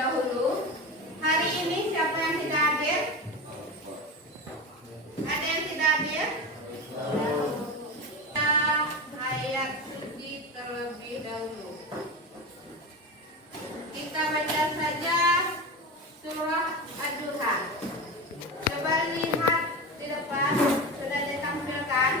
dahulu. Hari ini siapa yang tidak hadir? Ada yang tidak hadir? Kita ayat suci terlebih dahulu. Kita baca saja surah Ad-Duha. Coba lihat di depan, sudah ditampilkan.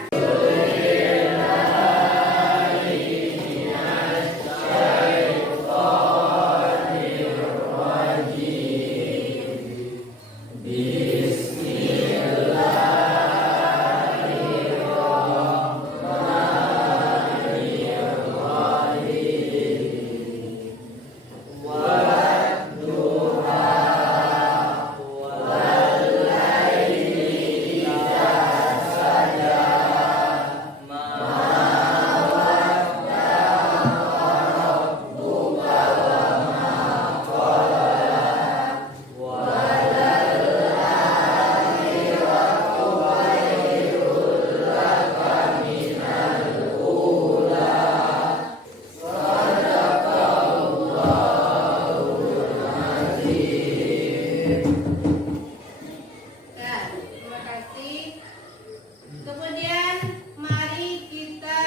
Kemudian mari kita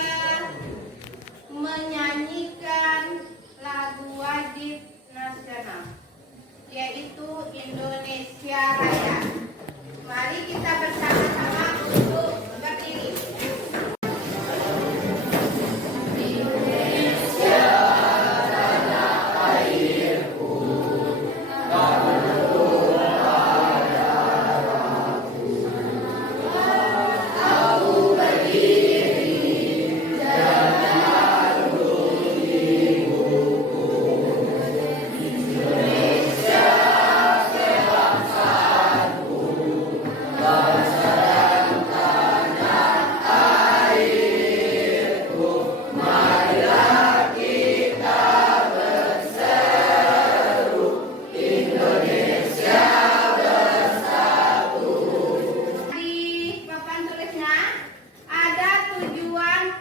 menyanyikan lagu wajib nasional, yaitu Indonesia Raya. Mari kita bersama-sama untuk berdiri.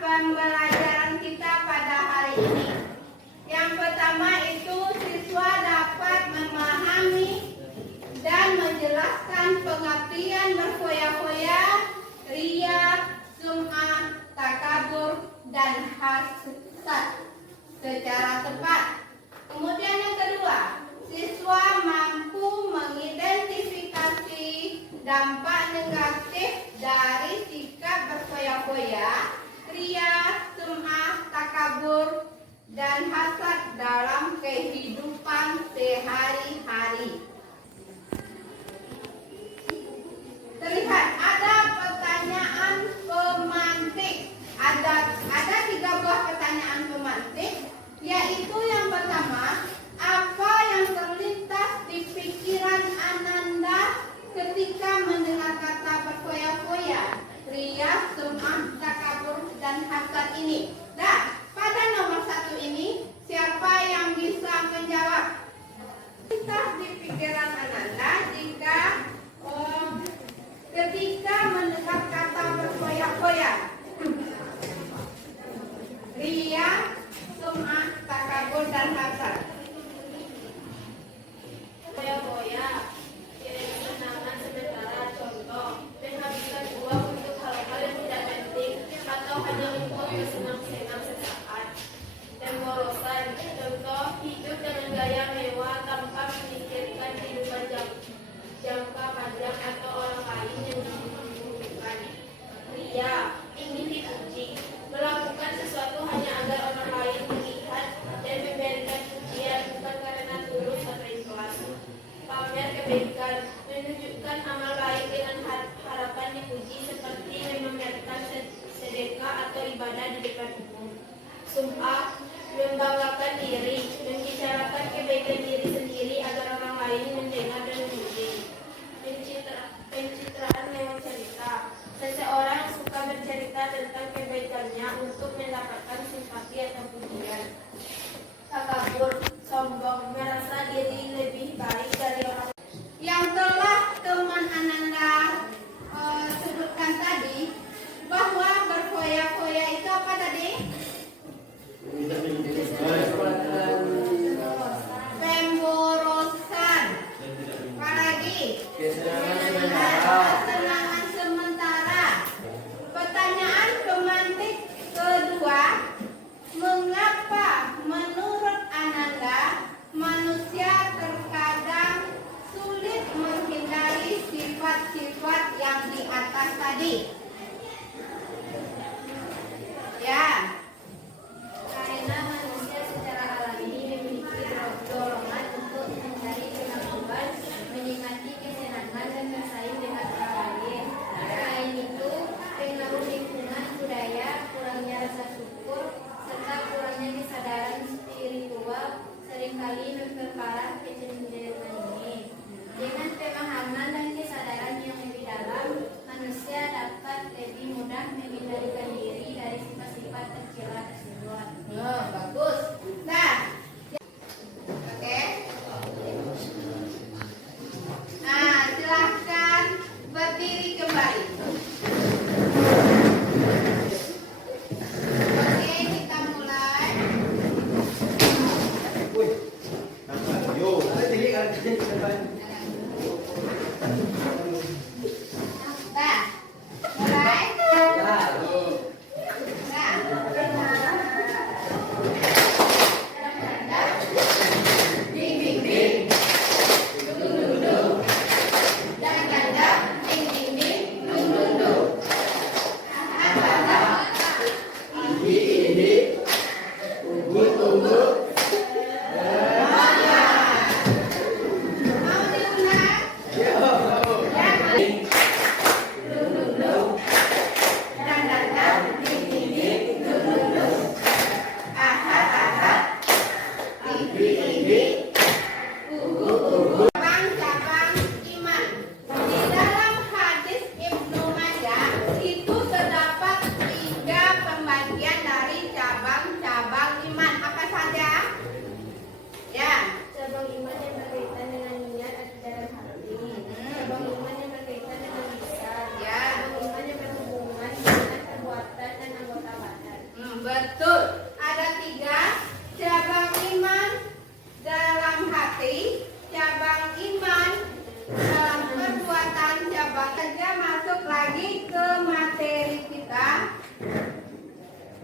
Pembelajaran kita pada hari ini. Yang pertama itu siswa dapat memahami dan menjelaskan pengertian berfoya-foya, ria, sum'ah, takabur, dan hasad secara tepat. Kemudian yang kedua, siswa mampu mengidentifikasi dampak negatif dari sikap berfoya-foya, ria, sum'ah, takabur, dan hasad dalam kehidupan sehari-hari. Terlihat ada pertanyaan pemantik. Ada 3 buah pertanyaan pemantik, yaitu yang pertama, apa yang terlintas di pikiran Ananda ketika mendengar kata berfoya-foya, ria, sum'ah, takabur, dan hasad ini? Nah, pada nomor 1 ini, siapa yang bisa menjawab? Terlintas di pikiran Ananda jika ketika mendengar kata berfoya-foya, ria, sum'ah, takabur, dan hasad. Foya-foya, kesenangan sementara, contoh menghabiskan uang untuk hal-hal yang tidak penting atau hanya untuk bersenang-senang sesaat. Pemborosan, contoh hidup dengan gaya mewah tanpa memikirkan kehidupan jangka panjang atau orang lain yang dibutuhkan. Ria, ingin dipuji, melakukan sesuatu hanya agar orang lain melihat dan memberikan pujian, bukan karena tulus atau ikhlas. Pamer kebaikan, menunjukkan amal baik dengan harapan dipuji, seperti memamerkan sedekah atau ibadah di depan umum. Sum'ah, membanggakan diri, membicarakan kebaikan diri sendiri agar orang lain mendengar dan memuji. Pencitraan lewat cerita, seseorang suka bercerita tentang kebaikannya untuk mendapatkan simpati atau pujian. Takabur, sombong, merasa diri lebih baik dari orang lain. Yang telah teman Ananda sebutkan tadi, bahwa berfoya-foya itu apa tadi? Pemborosan. tadi. Ya. Karena manusia secara alami memiliki dorongan untuk mencari kemajuan, menikmati kesenangan dan bersaing dengan orang lain. Selain itu, pengaruh lingkungan, budaya, kurangnya rasa syukur, serta kurangnya kesadaran spiritual seringkali memperparah kecenderungan ini. Dengan pemahaman dan kesadaran yang lebih dalam, manusia dapat lebih mudah mengendalikan diri dari sifat-sifat tercela tersebut. Oh, bagus. Nah, oke. Nah, silahkan berdiri kembali. Oke, kita mulai. Nah, mulai. Nah. Ding ding ding, dung dung dung, dang dang dang, ding ding ding, dung dung dung. Mau diulang? Ya. Dung dung dung, dang dang dang, ding ding ding, dung dung dung. Aha aha, ini. Cabang-cabang iman. Di dalam hadis Ibnu Majah itu terdapat 3 pembagian dari cabang-cabang iman. Apa saja? Ya. Cabang iman yang berkaitan dengan niat atau dalam hati. Cabang iman yang berkaitan dengan lisan. Ya. Cabang iman yang berhubungan dengan perbuatan dan anggota badan. Betul. Ada 3 cabang iman dalam hati, cabang iman dalam perbuatan, cabang saja masuk lagi ke materi kita,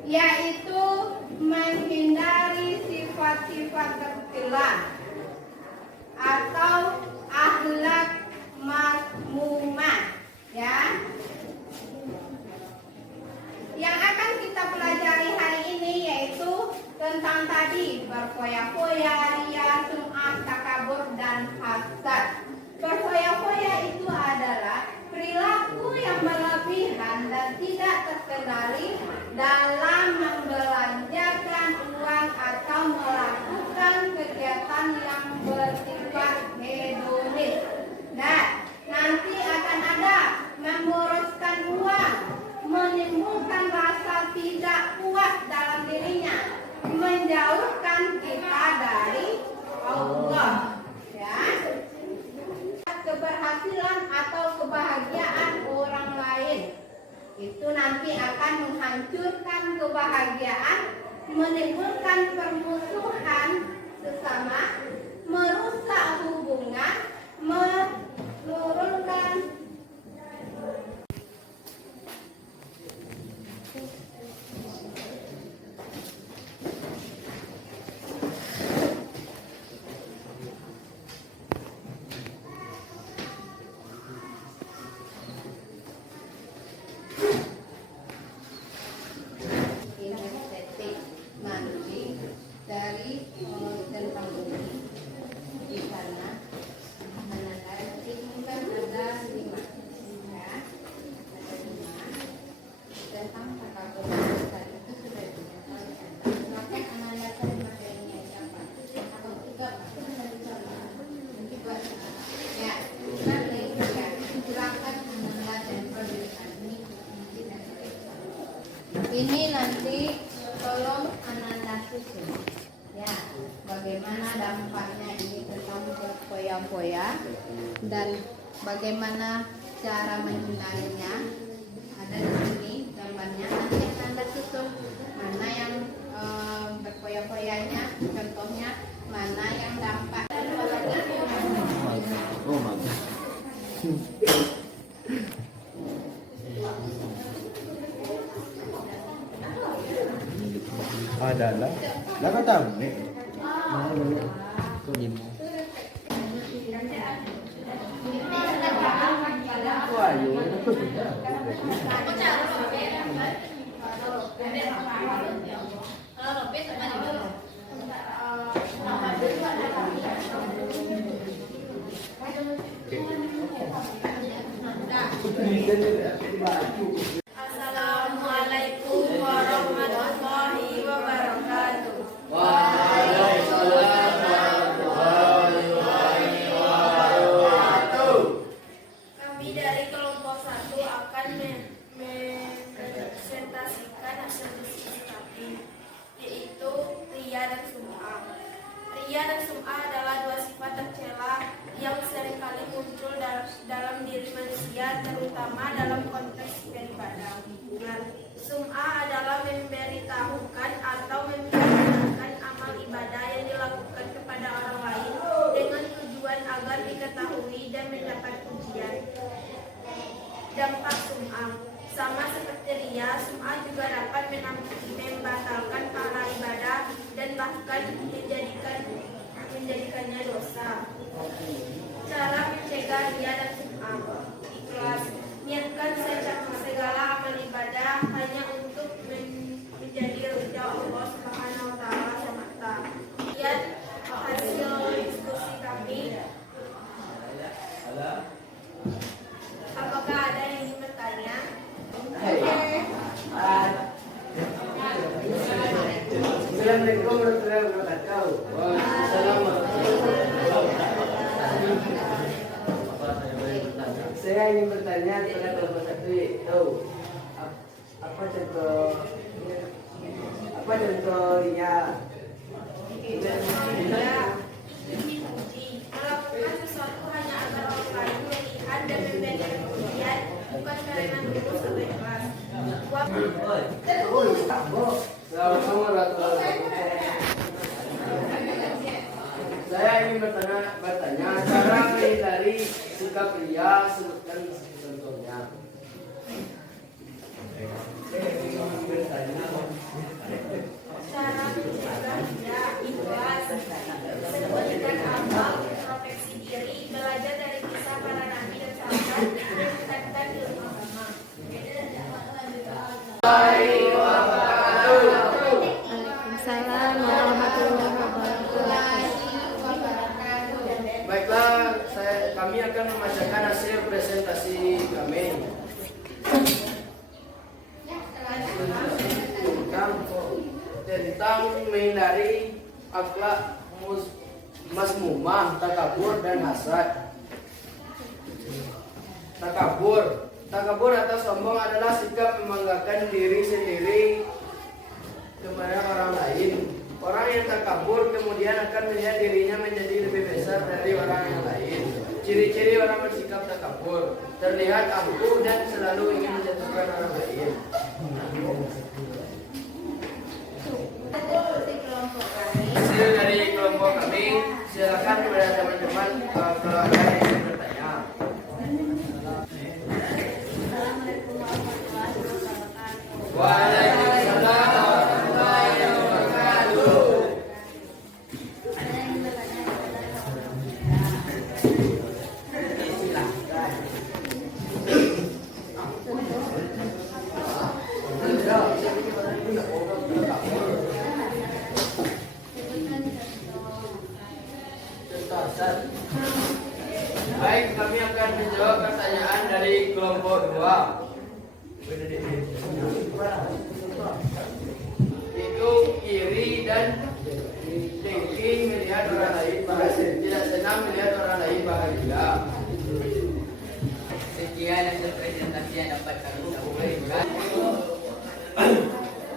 yaitu menghindari sifat-sifat tercela atau akhlak mazmumah, ya. Yang akan kita pelajari hari ini yaitu tentang tadi berfoya-foya, ria, sum'ah, takabur, dan hasad. Berfoya-foya itu adalah perilaku yang berlebihan dan tidak terkendali dalam membelanjakan uang atau melakukan kegiatan yang bersifat hedonis. Nah, nanti akan ada memboroskan uang, menimbulkan rasa tidak puas dalam dirinya, menjauhkan kita dari Allah, ya. Keberhasilan atau kebahagiaan orang lain itu nanti akan menghancurkan kebahagiaan, menimbulkan permusuhan sesama, merusak hubungan, menurunkan estetik mancing dari tentang bumi. Di sana menandai kan ada 5, ya, ada 5 tentang takabur. Tadi itu sudah dinyatakan. Maka menandakan materinya siapa? Atau juga ya, nanti ya, silakan menanda dan perbedaan ini nanti tolong Ananda susun, ya, bagaimana dampaknya ini tentang berfoya-foya dan bagaimana cara menghindarinya. Ada di sini gambarnya, nanti Ananda susun mana yang berfoya-foyanya, contohnya mana yang dampak. Oh my God. Adalah, dah kau tahu ni? Kau ni mau? Kau ayo, kau sudah. Assalamualaikum warahmatullahi wabarakatuh. Kami dari kelompok 1 akan mempresentasikan hasil diskusi kami, yaitu ria dan sum'ah. Ria dan sum'ah adalah dua sifat tercela yang seringkali muncul dalam diri manusia, terutama dalam konteks beribadah. Sum'ah adalah memberitahukan atau memperlihatkan amal ibadah yang dilakukan kepada orang lain dengan tujuan agar diketahui dan mendapat pujian. Dampak sum'ah sama seperti ria, sum'ah juga dapat membatalkan pahala ibadah dan bahkan menjadikannya dosa. Cara mencegah ria dan sum'ah: ikhlas. Niatkan segala amal ibadah hanya untuk menjadi ridha Allah Subhanahu wa taala semata. Lihat hasil diskusi kami. Apakah ada yang ingin bertanya? Assalamualaikum warahmatullahi wabarakatuh. Saya ingin bertanya kepada kelompok 1 yaitu apa contoh ria? Melakukan sesuatu hanya agar orang lain melihat dan memberikan pujian, bukan karena tulus atau ikhlas. Assalamualaikum warahmatullahi wabarakatuh. Saya ingin bertanya cara menghindari sikap ria, sebutkan contohnya. Cara mencegah ria, ikhlas, sembunyikan amal, proteksi diri, belajar dari kisah para nabi dan sahabat, meningkatkan ilmu agama. Waalaikumsalam warahmatullahi wabarakatuh. Baiklah, kami akan membacakan hasil presentasi kami tentang menghindari akhlak mazmumah, takabur dan hasad. Takabur atau sombong adalah sikap membanggakan diri sendiri kepada orang lain. Orang yang takabur kemudian akan melihat dirinya menjadi lebih besar dari orang yang lain. Ciri-ciri orang bersikap takabur: terlihat angkuh dan selalu ingin menjatuhkan orang lain. Hasil dari kelompok kami, silakan kepada teman-teman kalau ada yang ingin bertanya. Waalaikumsalam warahmatullahi wabarakatuh. Baik, kami akan menjawab pertanyaan dari kelompok 2. Itu iri dan dengki melihat orang lain bahagia, tidak senang melihat orang lain bahagia. Sekian hasil presentasi yang dapat kami sampaikan.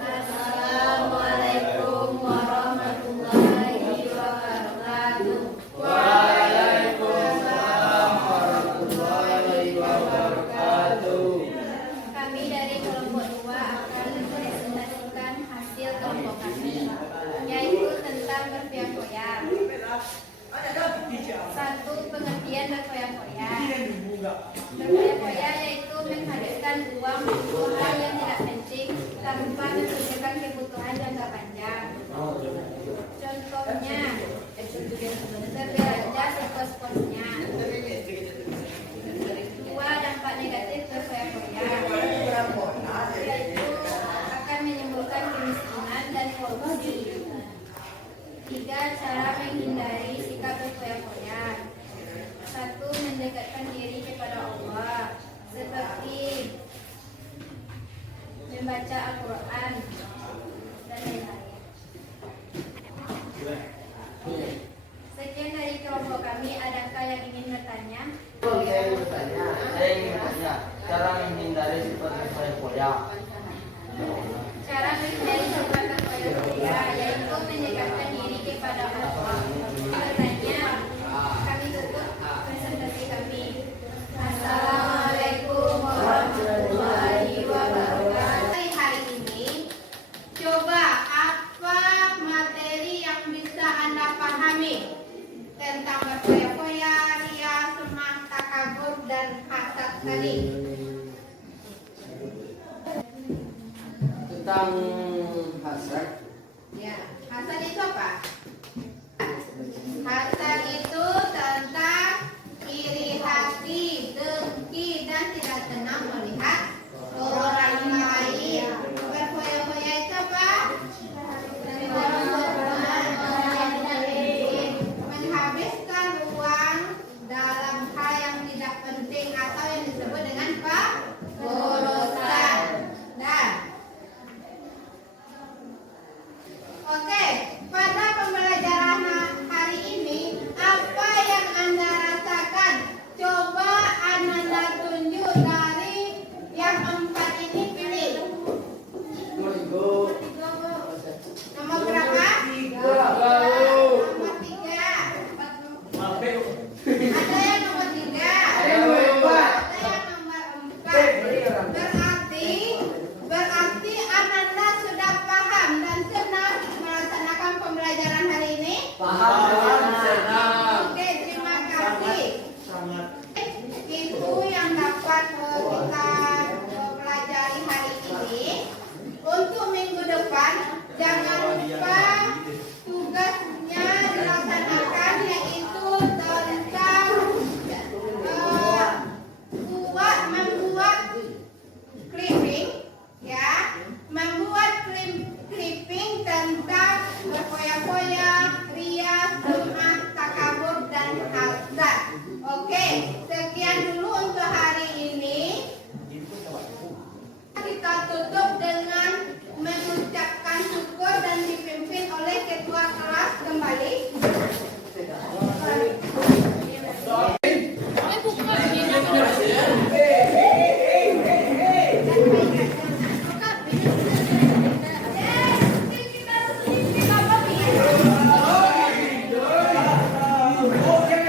Assalamualaikum warahmatullahi wabarakatuh. Waalaikumsalam warahmatullahi wabarakatuh. Kami dari kelompok 2 akan mempresentasikan hasil kelompok kami, yaitu tentang berfoya-foya. 1. Pengertian berfoya-foya. Berfoya-foya yaitu menghabiskan uang untuk hal yang tidak penting tanpa memikirkan kebutuhan jangka panjang. Contohnya, berbelanja sekos-kosnya. 2. Dampak negatif berfoya-foya. kami, adakah yang ingin bertanya? Saya ingin bertanya. Saya ingin bertanya, cara menghindari sifat foya-foya. Cara menghindari sifat foya-foya yaitu mendekatkan diri kepada Allah. Bertanya, kami tutup presentasi kami. Assalamualaikum warahmatullahi wabarakatuh. Hari ini, coba apa materi yang bisa Anda pahami tentang berfoya-foya, ria, semah, takabur, dan hasad tadi? Tentang hasad. Ya, hasad itu apa? Hasad itu tentang iri hati, dengki, dan tidak senang melihat orang lain. Berfoya-foya itu apa? Menghabiskan uang dalam hal yang tidak penting atau yang disebut dengan pemborosan. Nah, oke, pada pembelajaran hari ini, apa yang Anda rasakan? Coba Anda tunjuk dari yang 4 ini, pilih. Nomor berapa? Nomor 3. Ada yang nomor 3. Ada yang nomor 4. Ada yang nomor 4. Berarti Ananda sudah paham dan senang melaksanakan pembelajaran hari ini? Paham. Oke, terima kasih. Sangat. Itu yang dapat kita pelajari hari ini. Untuk minggu depan, jangan lupa tugasnya dilaksanakan, yaitu tentang membuat clipping, ya, membuat clipping tentang berfoya-foya, ria, sum'ah, takabur, dan hasad. Oke, sekian dulu untuk hari ini. Kita tutup dengan mengucapkan syukur dan dipimpin oleh ketua kelas kembali. Oke.